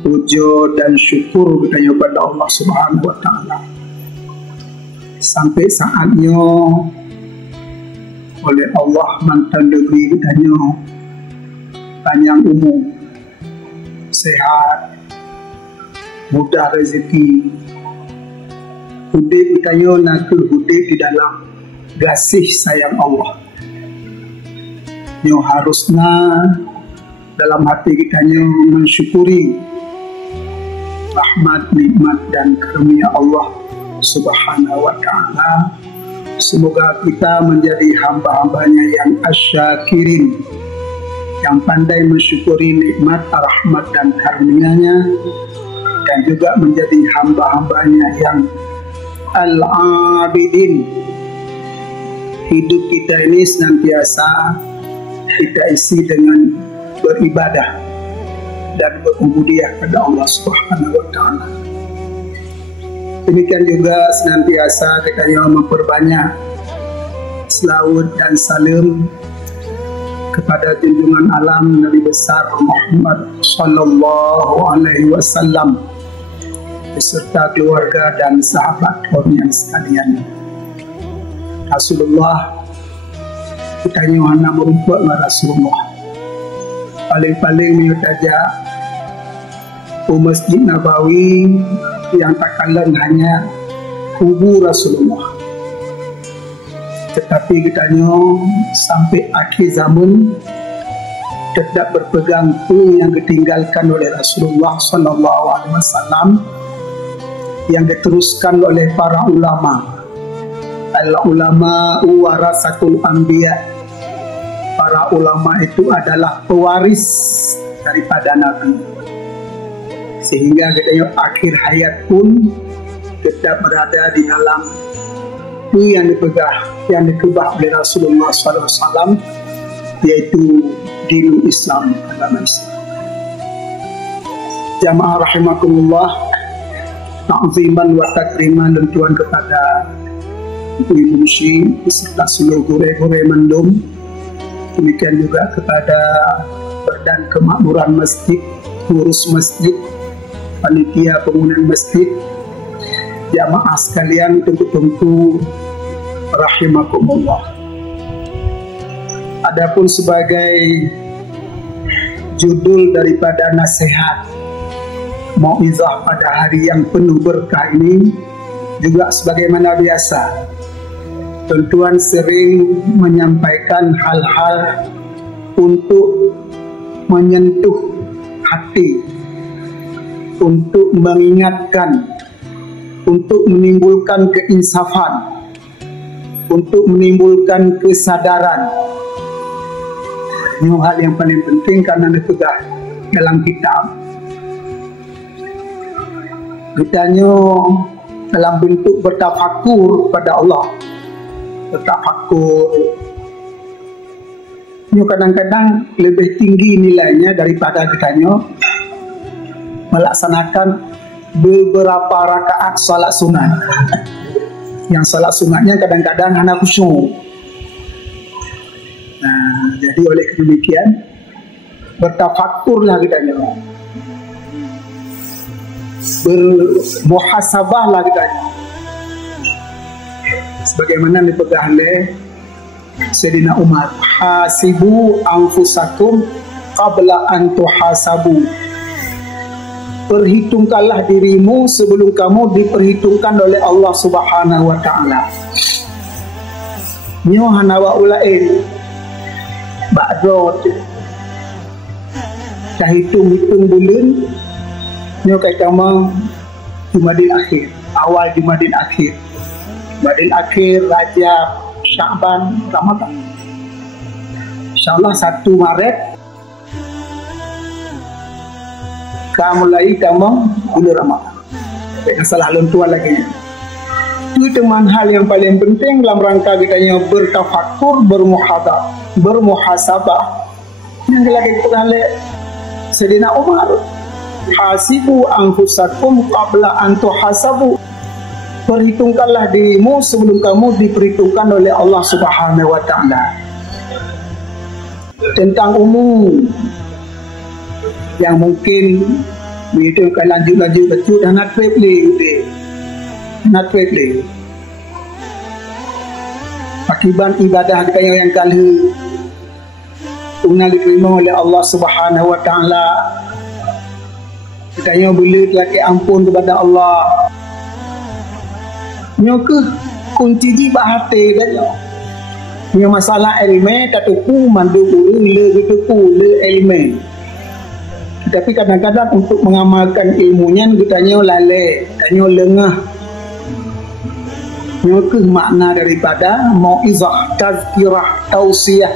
puja dan syukur kita kepada Allah Subhanahu wa taala. Sampai saatnya oleh Allah mentandai kita panjang umur, sehat, mudah rezeki. Hidup kita nak hidup di dalam kasih sayang Allah. Yang harusnya dalam hati kita mensyukuri rahmat, nikmat dan karunia Allah Subhanahu wa ta'ala. Semoga kita menjadi hamba-hambanya yang asyakirin, yang pandai mensyukuri nikmat, rahmat dan karunia-Nya, dan juga menjadi hamba-hambanya yang al-abidin. Hidup kita ini senantiasa kita isi dengan beribadah dan berubudiyah kepada Allah Subhanahu wa ta'ala. Demikian juga senantiasa kita memperbanyak selawat dan salam kepada junjungan alam Nabi besar Muhammad sallallahu alaihi wasallam beserta keluarga dan sahabat yang sekalian. Rasulullah kita hanya merumput dengan Rasulullah. Paling-paling menyutaja Masjid Nabawi yang tak kalah hanya kubur Rasulullah. Tetapi kita sampai akhir zaman tetap berpegang teguh yang ditinggalkan oleh Rasulullah sallallahu alaihi wasallam, yang diteruskan oleh para ulama. Al-ulama warasatul anbiya. Para ulama itu adalah pewaris daripada Nabi. Sehingga kita akhir hayat pun tetap berada di dalam itu yang dipegang, yang dikebah oleh Rasulullah SAW, yaitu dinul Islam, agama Islam. Jamaah rahimakumullah, ta'ziman wa takriman dan tuan kepada Ibu Musyi beserta seluruh guru-guru mendum. Demikian juga kepada Badan Kemakmuran Masjid, pengurus masjid, panitia pembangunan masjid, jamaah sekalian, tentu rahimakumullah. Adapun sebagai judul daripada nasihat mauizah pada hari yang penuh berkah ini, juga sebagaimana biasa, tuan sering menyampaikan hal-hal untuk menyentuh hati, untuk mengingatkan, untuk menimbulkan keinsafan, untuk menimbulkan kesadaran. Ini hal yang paling penting karena ditugas dalam kitab. Kitanya dalam bentuk bertafakur pada Allah. Bertafakur ini kadang-kadang lebih tinggi nilainya daripada kitanya melaksanakan beberapa rakaat salat sunat. Yang salat sunatnya kadang-kadang hanya khusyuk. Nah, jadi oleh demikian bertafakurlah kitanya, bermuhasabahlah kitanya, sebagaimana dipegang oleh Sayyidina Umar, hasibu anfusakum qabla an tuhasabu. Perhitungkanlah dirimu sebelum kamu diperhitungkan oleh Allah Subhanahu wa ta'ala. Nyo hanawa ulain ba'dot dah hitung bulan, nyo kata mau Jumadil akhir, awal Jumadil akhir, Jumadil akhir, Rajab, Sya'ban, Ramadan. InsyaAllah 1 Maret kamu mulai kamu bulan Ramadan. Jangan salah lentuan lagi. Itu teman hal yang paling penting dalam rangka kita yang bertafakur, bermuhasabah. Yang lagi kita lihat Sayyidina Umar, hasibu anfusakum qabla an tuhasabu. Perhitungkanlah dirimu sebelum kamu diperhitungkan oleh Allah Subhanahu wa ta'ala. Tentang umum yang mungkin Begitu kan lanjut betul dah nak trip le. Nak trip le. Akibat ibadah kita yang kali diterima oleh Allah Subhanahu Wa Taala. Kita yang boleh lagi ampun kepada Allah. Nyoke kunci ji bahate dah. Punya masalah ilmu tak tuku mandu urang le tuku le ilmu. Tapi kadang-kadang untuk mengamalkan ilmunya kita lalai, kita lengah. Nyoke makna daripada mauizah, tazkirah, tausiah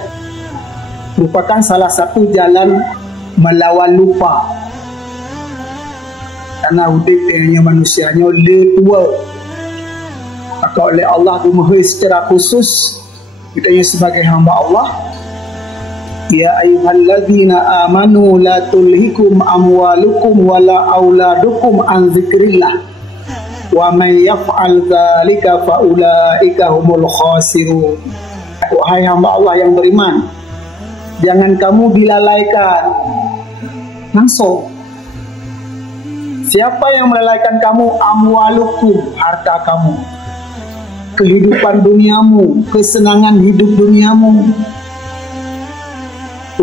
merupakan salah satu jalan melawan lupa. Karena udiknya manusianya le tua. Maka oleh Allah Tuhan secara khusus kita sebagai hamba Allah, ya ayyuhalladzina amanu la tulhikum amwalukum wala auladukum an dzikrillah wa may yaf'al dzalika fa ulaika humul khasirun. Wahai hamba Allah yang beriman, jangan kamu dilalaikan langsung. Siapa yang melalaikan kamu amwalukum, harta kamu, kehidupan duniamu, kesenangan hidup duniamu,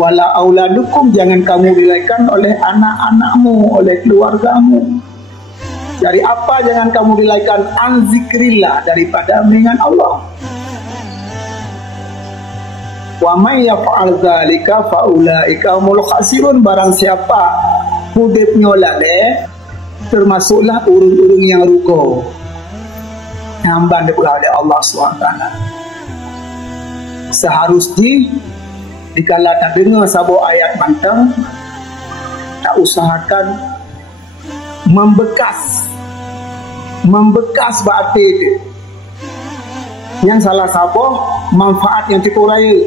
wala auladukum, jangan kamu dilaikan oleh anak-anakmu, oleh keluargamu. Dari apa jangan kamu dilaikan? An zikrillah, daripada mengingat Allah. Wa may yaf'al dzalika fa ulaika humul khasirun. Barang siapa hidupnya lalai, termasuklah urung-urung yang rugi. Hamba dipula oleh Allah SWT. Seharusnya dikala tak dengar sabo ayat mantang, tak usahakan membekas batin itu. Yang salah sabo manfaat yang kita raya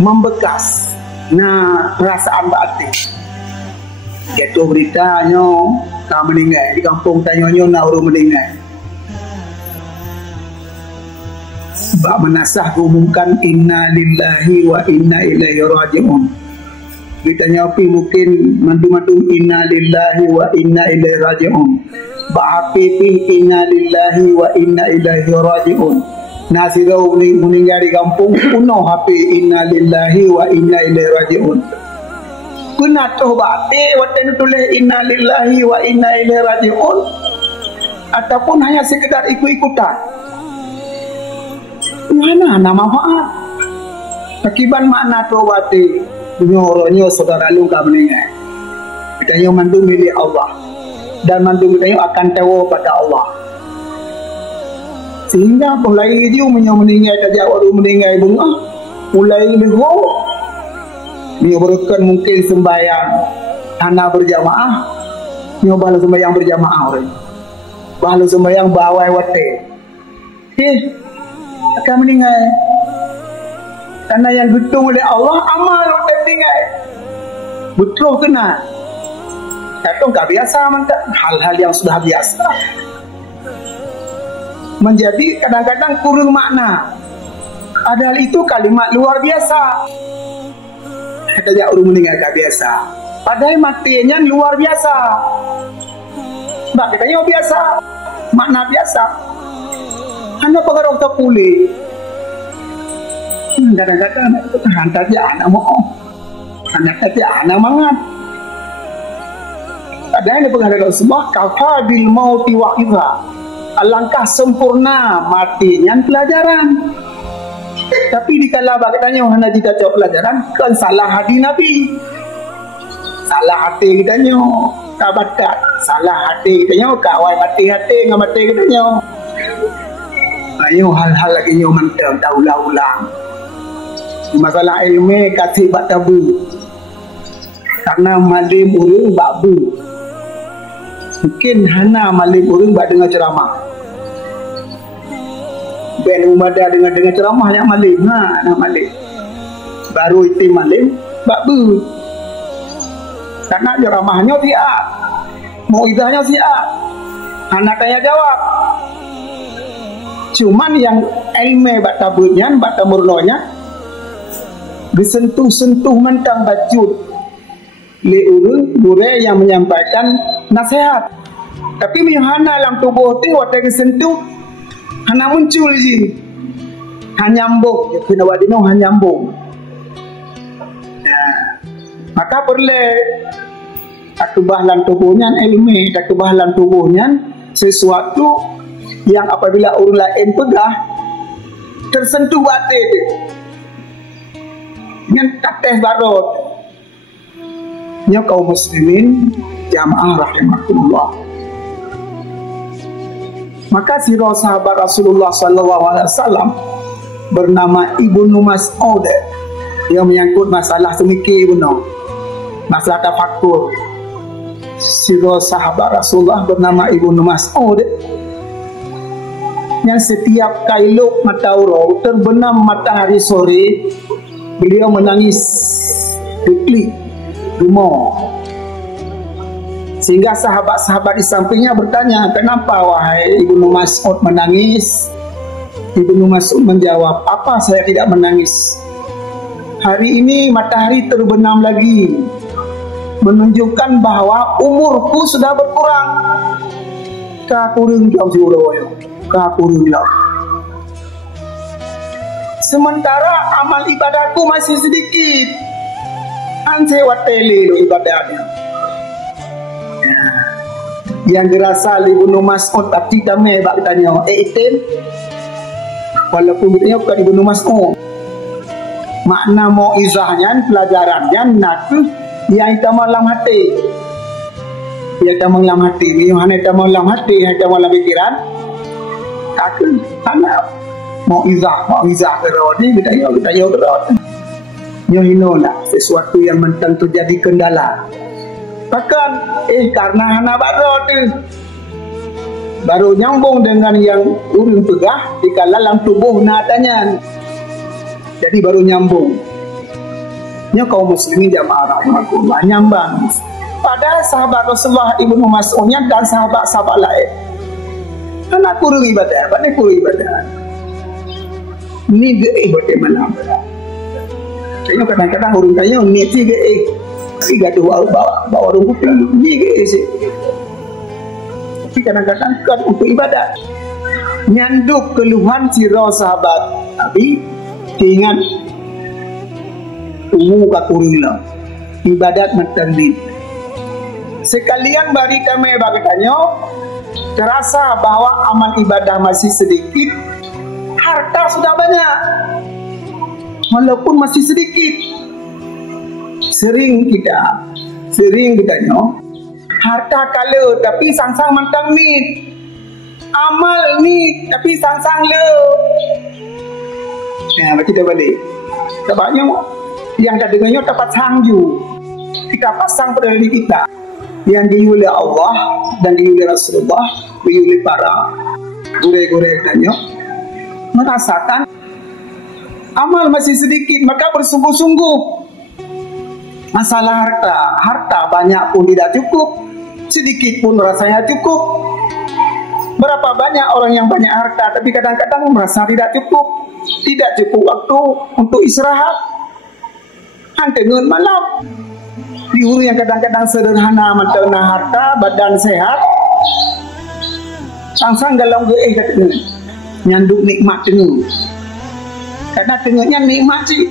membekas. Nah, perasaan batin. Jatuh beritanya tak meninggal di kampung, tanya-tanya nak orang meninggal. Sebab menasah umumkan inna lillahi wa inna ilaihi raji'un. Ditanya api mungkin mandu-mandu inna lillahi wa inna ilaihi raji'un. Ba'api inna lillahi wa inna ilaihi raji'un. Nasirau meninggal di kampung penuh api inna lillahi wa inna ilaihi raji'un. Kena tuh ba'ati waktu tulis inna lillahi wa inna ilaihi raji'un, ataupun hanya sekedar ikut-ikutan. Mana nama manfaat? Akibat makna tawati nyoronyo saudara lu ka meninggal. Kita yang mandu milik Allah dan mandu kita akan tahu pada Allah. Sehingga mulai dia meninggal saja orang meninggal bunga mulai leho. Dia berikan mungkin sembahyang tanah berjamaah, nyoba sembahyang berjamaah orang. Balu sembahyang bawai wate. Akan meninggal karena yang dihitung oleh Allah amal untuk meninggal betul kena itu tak biasa mantap. Hal-hal yang sudah biasa menjadi kadang-kadang kurang makna, padahal itu kalimat luar biasa. Katanya orang meninggal tak biasa, padahal matinya luar biasa. Mbak katanya biasa, makna biasa. Anda pengaruh tak pulih. Kadang-kadang hantar dia anak mau, anak dia anak mangat. Ada yang pengaruh sebuah kafa bil mauti wa idha. Alangkah sempurna matinya pelajaran. Tapi dikala bagainya hanya kita cakap pelajaran, kan salah hati Nabi, salah hati kitanya, kabatkan, salah hati kitanya, kawai mati-hati dengan mati kitanya. Ayo hal-hal lagi yang mantap tak ulang-ulang. Masalah ilmu kasih bak tabu. Karena malim urung babu. Mungkin hana malim urung bak dengar ceramah. Ben umadah dengar ceramah yang malim. Nak malim. Baru itu malim babu. Karena ceramahnya siap, mauizahnya siap. Anak tanya jawab. Cuman yang ilmu bak tabutnya, bak tamurnonya disentuh-sentuh mentang bacut. guru yang menyampaikan nasihat. Tapi hana dalam tubuh tu waktu sentuh hana muncul je. Hanyambung, ya kena buat dino hanyambung. Maka perlu akubah dalam tubuhnya ilmu, akubah dalam tubuhnya sesuatu yang apabila orang lain pegang tersentuh batin dia. Dengan kates barot. Nya kaum muslimin jamaah rahimakumullah. Maka sirah sahabat Rasulullah sallallahu alaihi wasallam bernama Ibnu Mas'ud yang menyangkut masalah semikir Ibnu, masalah tafakur. Sirah sahabat Rasulullah bernama Ibnu Mas'ud yang setiap kailuk matauro terbenam matahari sore beliau menangis diklik rumah. Sehingga sahabat-sahabat di sampingnya bertanya, kenapa wahai Ibnu Mas'ud menangis? Ibnu Mas'ud menjawab, apa saya tidak menangis? Hari ini matahari terbenam lagi, menunjukkan bahwa umurku sudah berkurang. Kakurung jauh siuroyo, kakurung jauh. Sementara amal ibadahku masih sedikit. Ansewat tele lo ibadahnya. Yang dirasa Ibnu Mas'ud tapi kami bak tanya, item. Walaupun bertanya bukan Ibnu Mas'ud. Makna mauizahnya, pelajarannya nak yang kita dalam hati. Yang kita dalam hati, mana kita dalam hati, yang kita dalam pikiran. Takkan tanah mauizah kerana kita yo kerana. Nyohinolah sesuatu yang mentang terjadi kendala. Bahkan karena hana baru nyambung dengan yang urung pegah di dalam tubuh nadanya. Jadi baru nyambung. Nya kaum muslimin jamaah rahimakumullah nyambang. Pada sahabat Rasulullah Ibnu Mas'ud dan sahabat-sahabat lain. Karena kurang ibadah, pada kurang ibadah. Ini ge bagaimana? Tengok kadang-kadang orang kaya ni tiga si gaduh bawa orang putih ni sih. Tapi kadang-kadang kan untuk ibadat nyanduk keluhan sirah sahabat Nabi ingat umum kakurila ibadat mentandid. Sekalian bagi kami bertanya, terasa bahwa amal ibadah masih sedikit, harta sudah banyak. Walaupun masih sedikit. Sering kita harta kala tapi sang-sang mantang ni. Amal ni tapi sang-sang le. Macam kita balik. Sebabnya yang kita dengarnya dapat sangju. Kita pasang pada diri kita. Yang diulih Allah dan diulih Rasulullah, diulih para guru-guru tanya merasakan amal masih sedikit, maka bersungguh-sungguh. Masalah harta banyak pun tidak cukup, sedikit pun rasanya cukup. Berapa banyak orang yang banyak harta tapi kadang-kadang merasa tidak cukup waktu untuk istirahat. Hantengun malam. Diuri yang kadang-kadang sederhana menterna harta, badan sehat. Sang-sang galau ge katanya. Nyanduk nikmat tengu. Karena tengoknya nikmat sih.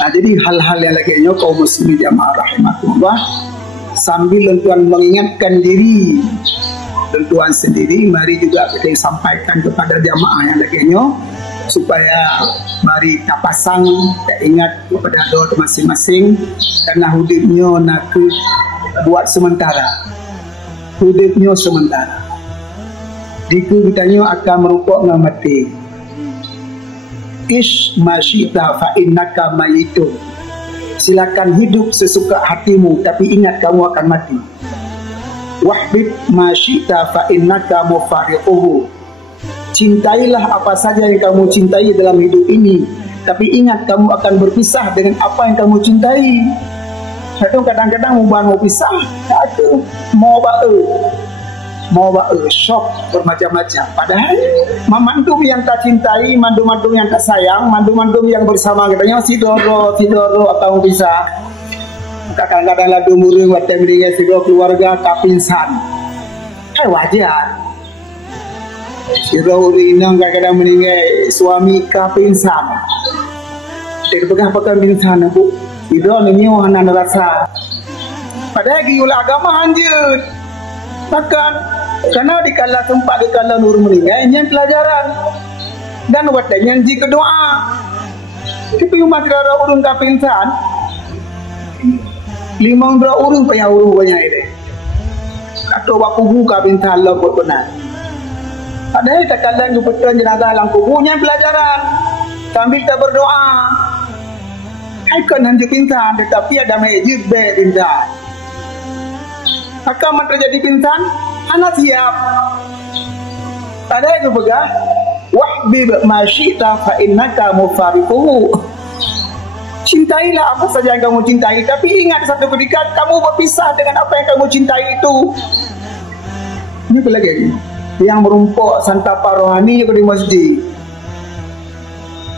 Nah, jadi hal-hal yang lainnya kaum muslimin jamaah rahimahullah sambil tuan mengingatkan diri dan tuan sendiri, mari juga kita sampaikan kepada jamaah yang lainnya supaya mari kita pasang, kita ingat kepada doa masing-masing karena hidupnya nak buat sementara. Hidupnya sementara. Jika kitanya akan merupuk dengan mati. Ish masyita fa innaka mayitun. Silakan hidup sesuka hatimu, tapi ingat kamu akan mati. Wahbib masyita fa innaka mufariquhu. Cintailah apa saja yang kamu cintai dalam hidup ini, tapi ingat kamu akan berpisah dengan apa yang kamu cintai. Kadang-kadang mau pisah, tak ada mau shock bermacam-macam. Padahal mandum yang tak cintai, mandum-mandum yang tak sayang, mandum-mandum yang bersama katanya si doro atau bisa. kadang-kadang lagu murung waktu meninggal sebuah keluarga kapinsan. Hai wajar. Sirah urinang kadang-kadang meninggal suami kapinsan. Dia pegang-pegang pingsan bu. Sirah ni hanan rasa. Padahal giulah agama hanjut. Takkan karena di kala tempat di kala nur meninggal nyan pelajaran dan wadanya jika doa. Tapi umat rara urung kapinsan. 500 urung payah urung banyak ini. Atau waktu buka pintar lah buat benar. Padahal tak kadang kebetulan jenazah dalam kubunya pelajaran sambil kita berdoa. Aikon hanya pintar, tetapi ada majid be pintar. Akan terjadi pintar, anak siap. Padahal itu begah. Wahbib ma syi'ta fa innaka mufariquhu. Cintailah apa saja yang kamu cintai, tapi ingat satu ketika kamu berpisah dengan apa yang kamu cintai itu. Ini apa lagi? Yang merumpuk santapa rohani di masjid.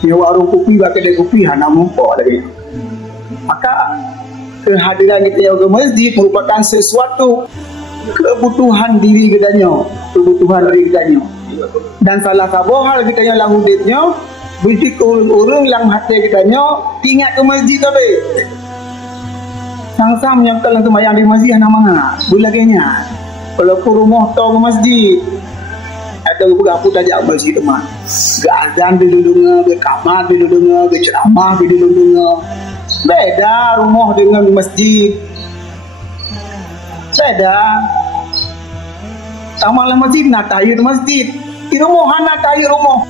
Dia warung kopi bagi dia kopi hana merumpuk lagi. Maka kehadiran kita ke masjid merupakan sesuatu kebutuhan diri katanya, kebutuhan diri katanya. Dan salah satu hal kita yang lahuditnya berarti urung-urung yang hati katanya tinggal ke masjid tapi sang-sang yang telah sembahyang di masjid nama bulagenya kalau ke rumah tau ke masjid atau aku tajak masjid teman ke azan di dudungnya, ke kamar di dudungnya, ke ceramah di dudungnya. Beda rumah dengan masjid. Beda. Tamal masjid nak tahiyat masjid. Di rumah nak tahiyat rumah.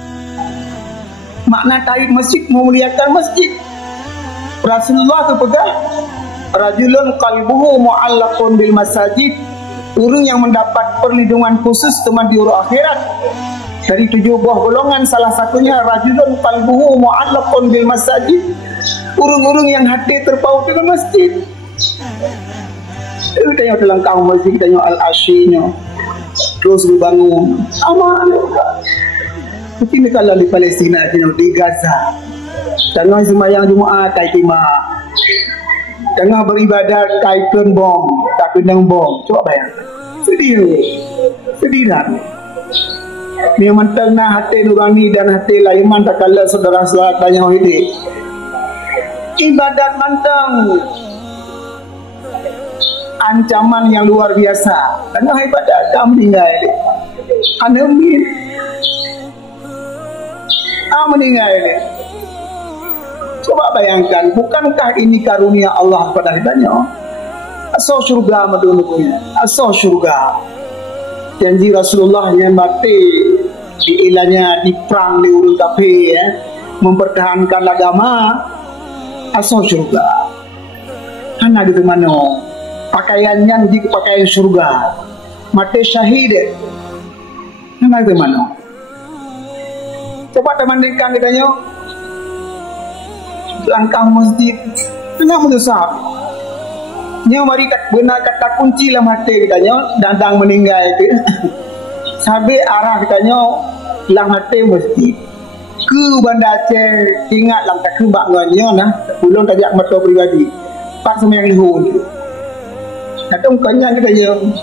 Makna tahiyat masjid memuliakan masjid. Rasulullah tu pegang rajulun qalbuhu mu'allaqun bil masajid. Orang yang mendapat perlindungan khusus teman di urut akhirat. Dari 7 buah golongan salah satunya rajulun qalbuhu mu'allaqun bil masajid. Urung-urung yang hati terpaut dengan masjid. Kita tengok dalam kaum masjid, kita tengok al-asyinya terus dibangun aman. Tapi ni kalau di Palestina, di Gaza tengah sembahyang Jumaat kai timah, tengah beribadat kai kena bom, tak kena bom. Coba bayangkan, sedih dah. Ni mentang na hati nurani dan hati laiman tak kala saudara-saudara tanya ini ibadat mantang ancaman yang luar biasa. Karena ibadat kamu meninggal ini anemin meninggal ini. Coba bayangkan, bukankah ini karunia Allah pada kitanya? Asal syurga madunuknya, asal syurga. Janji Rasulullah yang mati diilahnya di perang di urut kafir ya, mempertahankan agama. Asal syurga. Hana di mana? Pakaiannya di pakaian syurga. Mati syahid. Hana di mana? Coba teman-teman katanya langkah masjid tengah menyesal. Nya mari benar kata kunci lah hati katanya dandang meninggal itu. Sampai arah katanya lang hati masjid. Ke Banda Aceh ingat lang tak kebak nganya nah ulun tajak mata pribadi pak semyang lihun kata ungkanya kita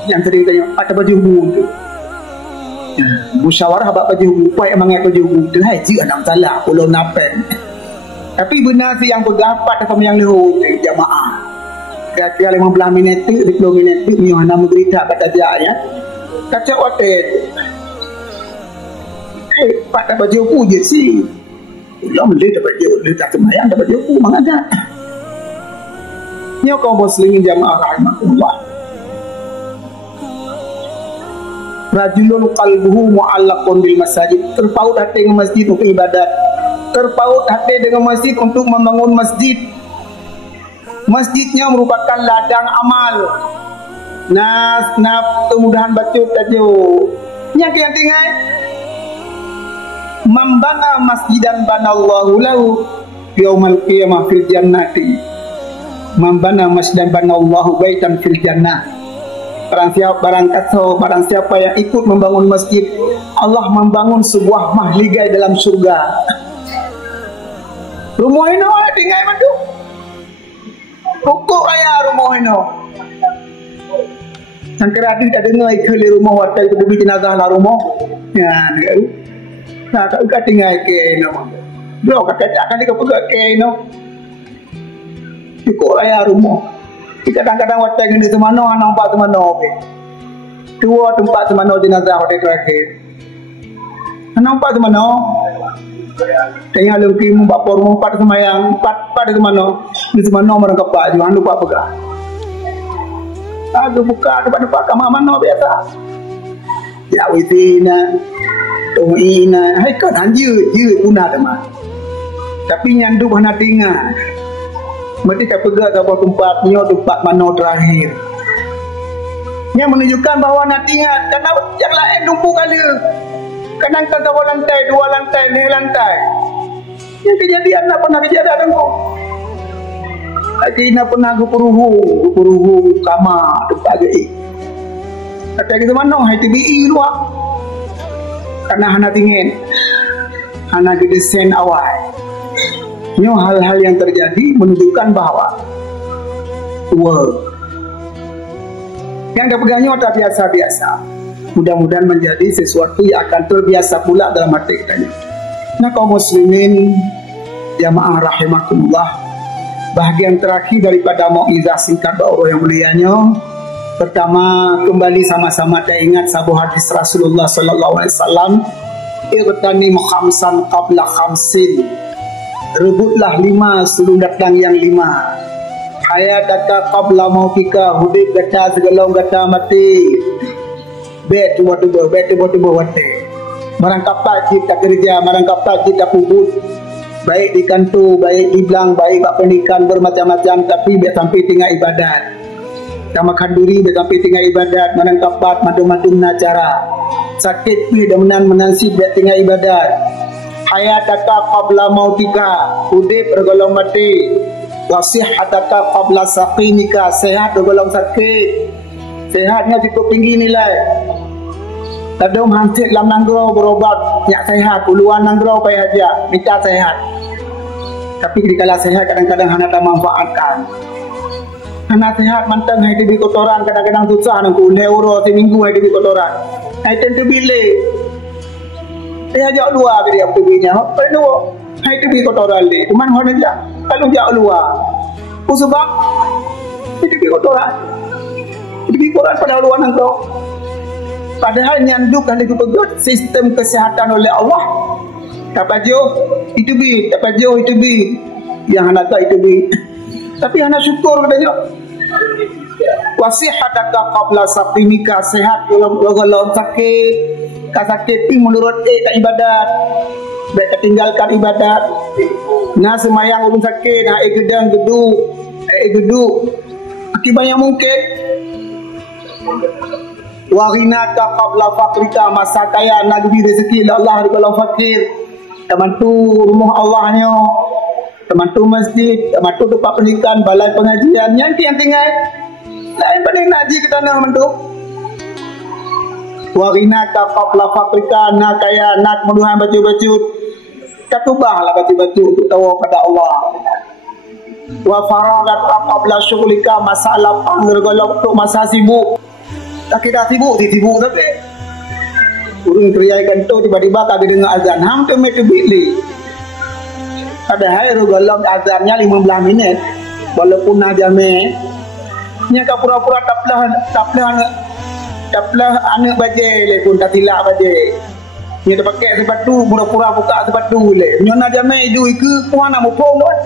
yang sering tanya pakai baju bu tu musyawarah bab baju bu pai mangai baju bu tu haji anak salah ulun napen tapi benar si yang berdapat sama yang lihun jamaah kira-kira 15 minit 20 minit ni ana berita kat tajak ya kacau hotel. Pakai baju puji sih. Dia beli dapat baju, dia tak sembahyang dapat baju mana ada. Ni kaum muslimin jamaah rahimahullah. Rajulun qalbuhu mu'allaqun bil masajid. Terpaut hati dengan masjid untuk ibadat. Terpaut hati dengan masjid untuk membangun masjid. Masjidnya merupakan ladang amal. Nas kemudahan baca tajuk. Yang tinggal man bana masjidan banallahu lahu yaumal qiyamah fil jannati. Man bana masjidan banallahu baitan fil jannah. Barang siapa yang ikut membangun masjid, Allah membangun sebuah mahligai dalam surga. Rumah ini ada tinggal madu. Pokok raya rumah ini. Sangkara adik tak dengar ikut rumah hotel tu bagi jenazah lah rumah. Ya, nak. Tak kat tinggal ke no. Bro kata akan dia pergi ke no. Pokok raya rumah. Kadang-kadang hotel ni semana nampak semana okey. Dua tempat semana jenazah hotel terakhir. Nampak semana. Tengah lelaki membuat rumah 4 semayang 4 di mana di semana orang kepak juga lupa pegang. Aku buka tempat-tempat kamar mana biasa. Ya witina, tuina, hai kan anjir punah teman. Tapi nyandu mana tinggal. Mesti tak pegang sebuah tempat mana terakhir. Yang menunjukkan bahawa nak tinggal karena yang lain numpuk kali. Kadang-kadang satu lantai, 2 lantai, 3 lantai. Yang kejadian nak pernah kejadian kau. Lagi nak pernah gupuruhu kamar tempat gei. Kata kita mana hai TBI luar. Karena hana tingin. Hana desain awal. Ini hal-hal yang terjadi menunjukkan bahawa yang dah pegangnya tak biasa-biasa. Mudah-mudahan menjadi sesuatu yang akan terbiasa pula dalam hati kita. Nah kaum muslimin jamaah rahimakumullah, bahagian terakhir daripada mau'izah singkat Allah yang mulianya, pertama kembali sama-sama kita ingat sebuah hadis Rasulullah sallallahu alaihi wasallam, irtanim khamsan qabla khamsin, rebutlah 5 sebelum datang yang 5. Hayataka qabla mautika, hidup gata segala gata mati. Bet tubuh wate. Barang kapal kita kerja, barang kapal kita puput. Baik di kantor, baik di belang, baik bak pernikahan bermacam-macam, tapi biar sampai tinggal ibadat. Kama kanduri biar sampai tinggal ibadat, barang kapal madu-madu nacara. Sakit pi dan menansi biar tinggal ibadat. Hayataka qabla mautika, udip bergolong mati. Wasihataka qabla saqimika, sehat bergolong sakit. Sehatnya cukup tinggi nilai. Tadum hansip lam nanggro berobat nyak sehat, uluan nanggro payah aja minta sehat. Tapi dikala sehat kadang-kadang hana tak manfaatkan. Hana sehat mantang hai di kotoran, kadang-kadang susah nak euro seminggu hai di kotoran. Hai tentu bile. Saya ajak luar ke dia perginya. Perlu hai di kotoran le. Cuman hon aja. Kalau ajak luar. Sebab di kotoran. Di kotoran pada luar nanggro. Padahal nyanduk dan dipegut sistem kesihatan oleh Allah. Tak baju itu bi, tak baju itu bi. Yang anak tak itu bi. Tapi anak syukur katanya. Wasihataka qabla saqimika, sehat kalau sakit. Ka sakit pi menurut tak ibadat. Baik tinggalkan ibadat. Nah semayang ulun sakit, nah gedang geduk. Akibat yang mungkin. Waghinaka qabla fakrika, masa kaya nak beri rezeki Allah di kalau fakir. Teman tu rumah Allahnya, teman tu masjid, teman tu tempat pernikahan, balai pengajian, yang tinggal. Lain pada ngaji ke tanah teman tu. Waghinaka qabla fakrika, nak kaya nak menuhan baju-baju. Tak ubahlah baju-baju untuk tahu pada Allah. Wa faragaka qabla syughlika, masalah panggil untuk masa sibuk. Tak kira sibuk tapi urung kerja kantor tiba-tiba kagak dengar azan hampir metu bili. Padahal rugalam azannya 15 minit walaupun nak jame nya ka pura-pura taplah anak baje le pun tak silap baje. Nya dah pakai sepatu pura-pura buka sepatu le. Nya nak jame du iku puan nak mupong don.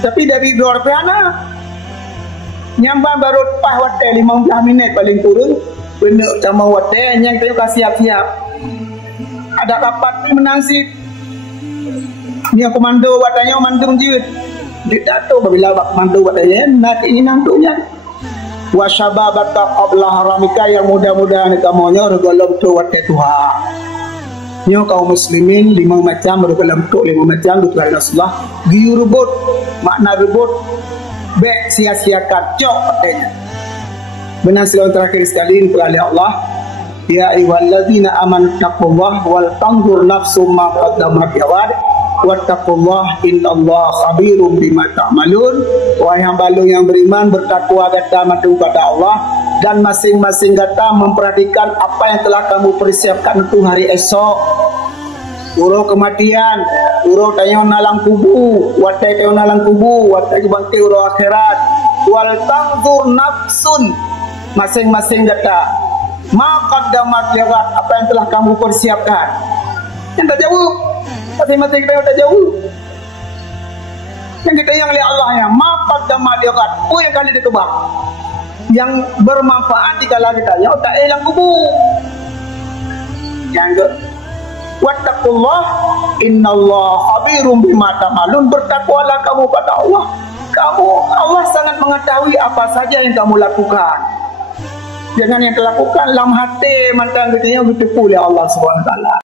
Tapi dari 2 rupiah nyamban baru pas hotel 15 minit paling kurang benar sama hotel yang kita siap-siap ada rapat ni menangsit ni komando watanya mandung je dia tak tahu bila komando watanya nak ini nantunya wasyababata qabla haramika, yang mudah-mudahan kamunya regalam tu hotel Tuhan ni kaum muslimin 5 macam regalam tu 5 macam tu Rasulullah giu rebut makna rebut baik sia-siakan cok katanya. Benar selawat terakhir sekali oleh Allah, ya ayyuhalladzina amanu taqullaha wal tanzur nafsum ma qaddamat lighad wattaqullah innallaha khabirum bima ta'malun. Wahai hamba Allah yang beriman, bertakwa kata madu pada Allah, dan masing-masing kata memperhatikan apa yang telah kamu persiapkan untuk hari esok. Urus kematian, urus tayang nalang kubu, watai tayang nalang kubu, watai bangkit urus akhirat. Wal tanzur nafsun, masing-masing kata ma qaddamat ligat, apa yang telah kamu persiapkan. Yang tak jauh, masing-masing kita yang tak jauh. Yang kita yang lihat Allah yang ma qaddamat ligat, yang kali ditebak, yang bermanfaat di kala kita, yang tak hilang kubu. Yang ke wattaqullah innallaha khabirum bima ta'malun, bertakwalah kamu pada Allah. Allah sangat mengetahui apa saja yang kamu lakukan. Jangan yang lakukan dalam hati mantan kita yang ditipu oleh Allah Subhanahu wa taala.